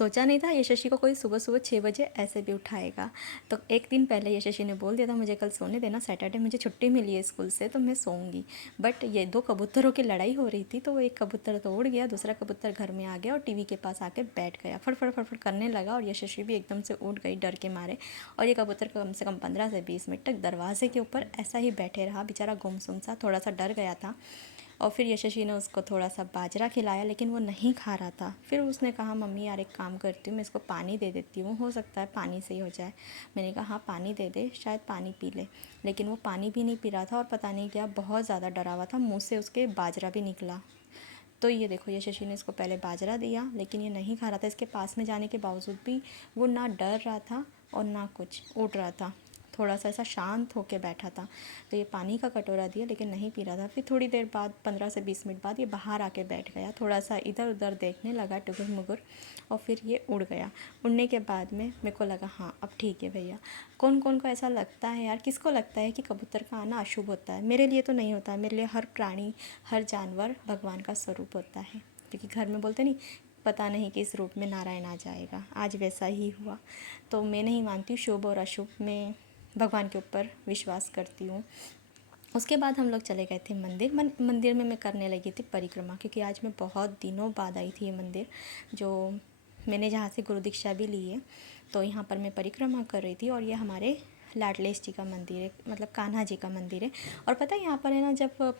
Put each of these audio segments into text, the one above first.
सोचा नहीं था यशस्वी को कोई सुबह सुबह 6 बजे ऐसे भी उठाएगा। तो एक दिन पहले यशस्वी ने बोल दिया था मुझे कल सोने देना, सैटरडे मुझे छुट्टी मिली है स्कूल से तो मैं सोऊंगी। बट ये दो कबूतरों की लड़ाई हो रही थी, तो वो एक कबूतर तो उड़ गया, दूसरा कबूतर घर में आ गया और टीवी के पास आके बैठ गया, फड़फड़ फड़फड़ करने लगा और यशस्वी भी एकदम से उठ गई डर के मारे। और ये कबूतर कम से कम 15 से 20 मिनट तक दरवाजे के ऊपर ऐसा ही बैठे रहा, बेचारा गुमसुम सा, थोड़ा सा डर गया था। और फिर यशस्वी ने उसको थोड़ा सा बाजरा खिलाया, लेकिन वो नहीं खा रहा था। फिर उसने कहा मम्मी यार एक काम करती हूँ, मैं इसको पानी दे देती हूँ, हो सकता है पानी से ही हो जाए। मैंने कहा हाँ पानी दे दे, शायद पानी पी ले। लेकिन वो पानी भी नहीं पी रहा था और पता नहीं क्या बहुत ज़्यादा डरा हुआ था, मुँह से उसके बाजरा भी निकला। तो ये देखो यशस्वी ने इसको पहले बाजरा दिया, लेकिन ये नहीं खा रहा था। इसके पास में जाने के बावजूद भी वो ना डर रहा था और ना कुछ, उठ रहा था, थोड़ा सा ऐसा शांत होकर बैठा था। तो ये पानी का कटोरा दिया लेकिन नहीं पी रहा था। फिर थोड़ी देर बाद 15 से 20 मिनट बाद ये बाहर आके बैठ गया, थोड़ा सा इधर उधर देखने लगा टुगुर मुगुर, और फिर ये उड़ गया। उड़ने के बाद में मेरे को लगा हाँ अब ठीक है भैया। कौन कौन को ऐसा लगता है यार, किसको लगता है कि कबूतर का आना अशुभ होता है? मेरे लिए तो नहीं होता है, मेरे लिए हर प्राणी हर जानवर भगवान का स्वरूप होता है। क्योंकि घर में बोलते नहीं पता नहीं किस रूप में नारायण आ जाएगा, आज वैसा ही हुआ। तो मैं नहीं मानती हूँ शुभ और अशुभ, मैं भगवान के ऊपर विश्वास करती हूँ। उसके बाद हम लोग चले गए थे मंदिर। मंदिर में मैं करने लगी थी परिक्रमा, क्योंकि आज मैं बहुत दिनों बाद आई थी ये मंदिर, जो मैंने जहाँ से गुरु दीक्षा भी ली है। तो यहाँ पर मैं परिक्रमा कर रही थी और ये हमारे लाडलेश जी का मंदिर है, मतलब कान्हा जी का मंदिर है। और पता है यहाँ पर है ना, जब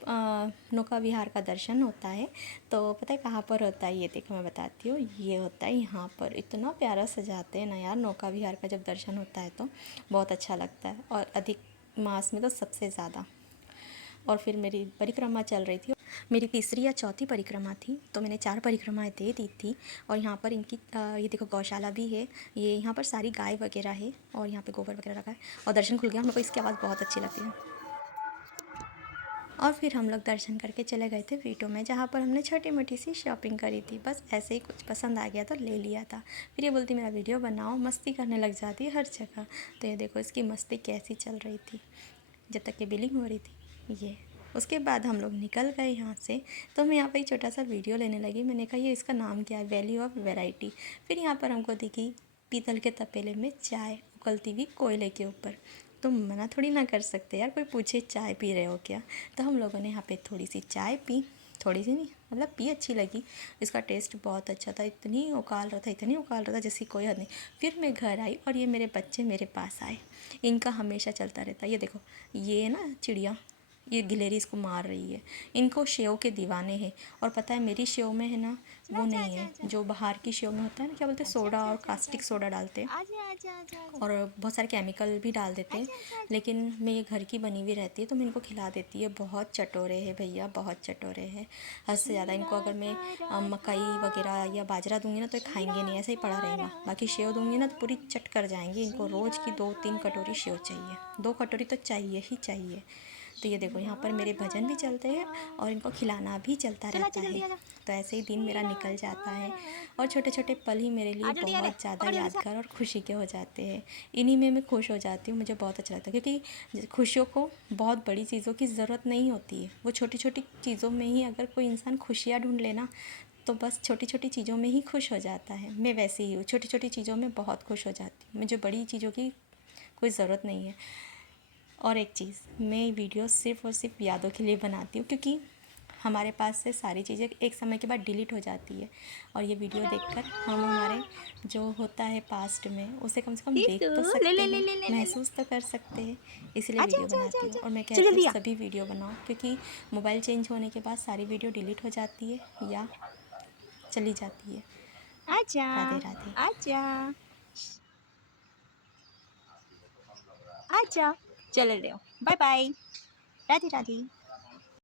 नौका विहार का दर्शन होता है तो पता है कहाँ पर होता है? ये देखो मैं बताती हूँ, ये होता है यहाँ पर। इतना प्यारा सजाते हैं ना यार, नौका विहार का जब दर्शन होता है तो बहुत अच्छा लगता है, और अधिक मास में तो सबसे ज़्यादा। और फिर मेरी परिक्रमा चल रही थी, मेरी तीसरी या चौथी परिक्रमा थी, तो मैंने 4 परिक्रमाएं दे दी थी। और यहाँ पर इनकी ये देखो गौशाला भी है, ये यहाँ पर सारी गाय वगैरह है और यहाँ पे गोबर वगैरह रखा है। और दर्शन खुल गया, हम लोग को इसकी आवाज़ बहुत अच्छी लगती है। और फिर हम लोग दर्शन करके चले गए थे वीटो में, जहाँ पर हमने छोटी मोटी सी शॉपिंग करी थी। बस ऐसे ही कुछ पसंद आ गया तो ले लिया था। फिर ये बोलती मेरा वीडियो बनाओ, मस्ती करने लग जाती है हर जगह। तो ये देखो इसकी मस्ती कैसी चल रही थी जब तक कि बिलिंग हो रही थी ये। उसके बाद हम लोग निकल गए यहाँ से। तो मैं यहाँ पे एक छोटा सा वीडियो लेने लगी, मैंने कहा ये इसका नाम क्या है? Value of variety. फिर यहाँ पर हमको दिखी पीतल के तपेले में चाय उकलती हुई कोयले के ऊपर। तो मना थोड़ी ना कर सकते यार, कोई पूछे चाय पी रहे हो क्या? तो हम लोगों ने यहाँ पे थोड़ी सी चाय पी, थोड़ी सी नहीं मतलब पी, अच्छी लगी। इसका टेस्ट बहुत अच्छा था, इतनी उकाल रहा था, इतनी उकाल रहा था जैसी कोई हद नहीं। फिर मैं घर आई और ये मेरे बच्चे मेरे पास आए। इनका हमेशा चलता रहता है, ये देखो ये ना चिड़िया, ये गिलहरी इसको मार रही है। इनको सेव के दीवाने हैं। और पता है मेरी सेव में है ना वो नहीं है, जो बाहर की सेव में होता है ना, क्या बोलते हैं, सोडा और कास्टिक सोडा डालते हैं और बहुत सारे केमिकल भी डाल देते हैं। लेकिन मैं ये घर की बनी हुई रहती है तो मैं इनको खिला देती है। बहुत चटोरे हैं भैया, बहुत चटोरे हैं, हद से ज़्यादा। इनको अगर मैं मकई वगैरह या बाजरा दूंगी ना तो ये खाएंगे नहीं, ऐसे ही पड़ा रहेगा। बाकी सेव दूंगी ना तो पूरी चट कर जाएंगे। इनको रोज़ की 2-3 कटोरी सेव चाहिए, 2 कटोरी तो चाहिए ही चाहिए। तो ये देखो यहाँ पर मेरे भजन भी चलते हैं और इनको खिलाना भी चलता रहता है। तो ऐसे ही दिन मेरा निकल जाता है और छोटे छोटे पल ही मेरे लिए बहुत ज़्यादा यादगार और खुशी के हो जाते हैं। इन्हीं में मैं खुश हो जाती हूँ, मुझे बहुत अच्छा लगता है। क्योंकि खुशियों को बहुत बड़ी चीज़ों की ज़रूरत नहीं होती है, वो छोटी छोटी चीज़ों में ही अगर कोई इंसान खुशियाँ ढूंढ लेना तो बस छोटी छोटी चीज़ों में ही खुश हो जाता है। मैं वैसे ही हूँ, छोटी छोटी चीज़ों में बहुत खुश हो जाती हूँ, मुझे बड़ी चीज़ों की कोई ज़रूरत नहीं है। और एक चीज़, मैं वीडियो सिर्फ़ और सिर्फ यादों के लिए बनाती हूँ, क्योंकि हमारे पास से सारी चीज़ें एक समय के बाद डिलीट हो जाती है। और ये वीडियो देखकर हम हमारे जो होता है पास्ट में उसे कम से कम देख तो सकते हैं, महसूस तो कर सकते हैं। इसलिए वीडियो बनाती हूँ और मैं कहती हूँ सभी वीडियो बनाओ, क्योंकि मोबाइल चेंज होने के बाद सारी वीडियो डिलीट हो जाती है या चली जाती है। आजा राधे राधे। आजा आजा, चले रहे हो, बाय बाय, राधे राधे।